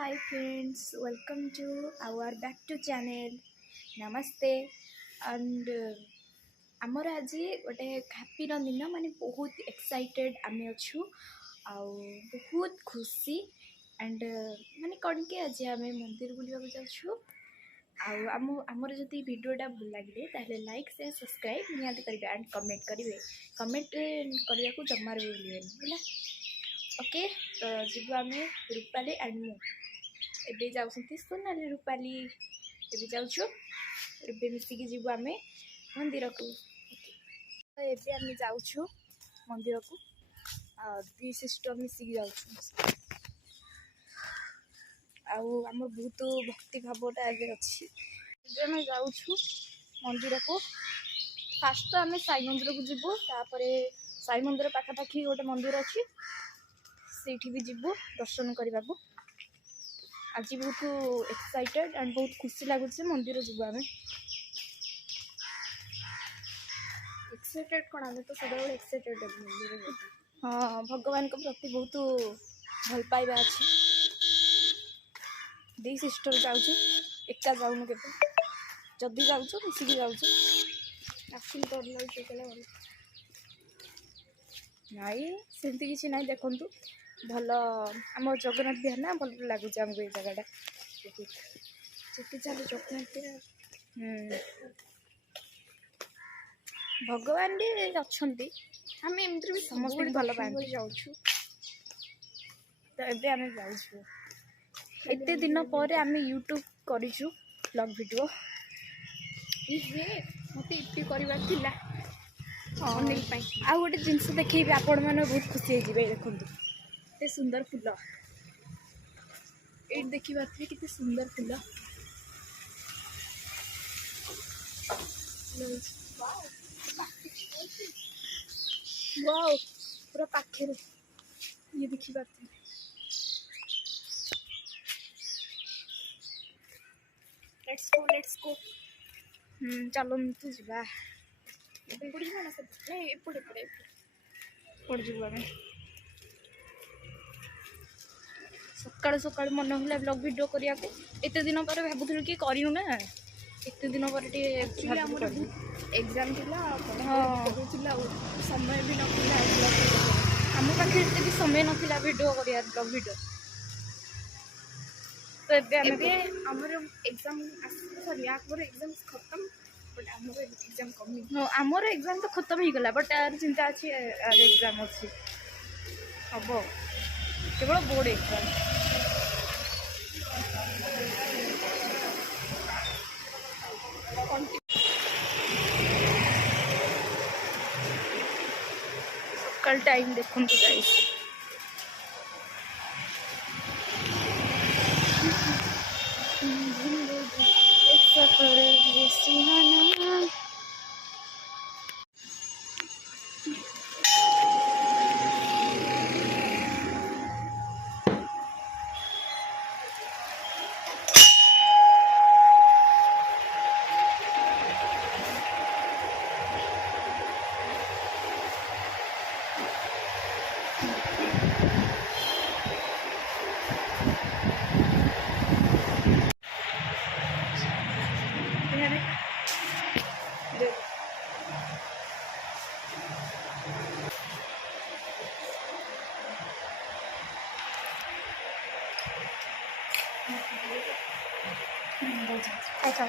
Hi friends, welcome to our back to channel. Namaste and ଆମର ଆଜି ଗୋଟେ ହ୍ୟାପିର ଦିନ ମାନେ ବହୁତ ଏକ୍ସାଇଟେଡ଼ ଆମେ ଅଛୁ ଆଉ ବହୁତ ଖୁସି ଆଣ୍ଡ ମାନେ କ'ଣ କି ଆଜି ଆମେ ମନ୍ଦିର ବୁଲିବାକୁ ଯାଉଛୁ ଆଉ ଆମର ଯଦି ଭିଡ଼ିଓଟା ଭଲ ଲାଗିଲେ ତାହେଲେ ଲାଇକ୍ ସେୟାର ସବସ୍କ୍ରାଇବ୍ ନିହାତି କରିବେ ଆଣ୍ଡ କମେଣ୍ଟ କରିବେ କମେଣ୍ଟ କରିବାକୁ ଜମାରୁ ବି ଭୁଲିବେନି ହେଲା ଓକେ ତ ଯିବୁ ଆମେ ରୂପାଲି ଆଣ୍ଡ ମୁଁ ଏବେ ଯାଉଛନ୍ତି ସୋନାଲି ରୂପାଲି ଏବେ ଯାଉଛୁ ଏବେ ମିଶିକି ଯିବୁ ଆମେ ମନ୍ଦିରକୁ ଏବେ ଆମେ ଯାଉଛୁ ମନ୍ଦିରକୁ ଦୁଇ ସିଷ୍ଟର ମିଶିକି ଯାଉଛୁ ଆଉ ଆମର ବହୁତ ଭକ୍ତି ଭାବଟା ଏବେ ଅଛି ଏବେ ଆମେ ଯାଉଛୁ ମନ୍ଦିରକୁ ଫାଷ୍ଟ ତ ଆମେ ସାଇ ମନ୍ଦିରକୁ ଯିବୁ ତାପରେ ସାଇ ମନ୍ଦିର ପାଖାପାଖି ଗୋଟେ ମନ୍ଦିର ଅଛି ସେଇଠି ବି ଯିବୁ ଦର୍ଶନ କରିବାକୁ आज बहुत एक्साइटेड एंड बहुत खुशी लगुच मंदिर जीव आम एक्साइटेड कौन आम तो सदा एक्साइटेड मंदिर हाँ भगवान को प्रति बहुत भल पाइबा अच्छी दी सिस्टर जाऊँ एका जाऊन के जदि जाऊँ मिसिकी जाऊँ आसिन कर नाई सेमती किसी ना देखु भल आम जगन्नाथ बिहार ना भल लगुच आमको ये जगटा चुटी चलो जगन्नाथ भगवान भी अच्छा आम एमती भी समस्त भल पाते जाऊँ तो ये आम जाऊँ एत दिन पर आम यूट्यूब करूँ ब्लॉग वीडियो ये मत इट्टी करार अनिल आ गोटे जिनस देखी आपण मैंने बहुत खुशी हो देखो के सुंदर फूल ये देखी पारे कितने सुंदर फूल वाओ पूरा पाखे ये देखी पारे लेट्स गो चलो तो जा एपटे जीव आम सकाल सकाल मन है ब्लॉग वीडियो करने को एत दिन पर भावुल कि करूँ ना एत दिन पर एग्जाम हाँ समय भी ना आम पाखे भी समय ना वीडियो कर ब्लॉग वीडियो तो ये आमर एग्जाम सॉरी आमर एग्जाम खत्म बट आमर एग्जाम कम हाँ आमर एग्जाम तो खत्म हो गला बट यार चिंता अच्छी एग्जाम अच्छी हम केवल बोर्ड एग्जाम सकाल टाइम देखो गाइस अच्छा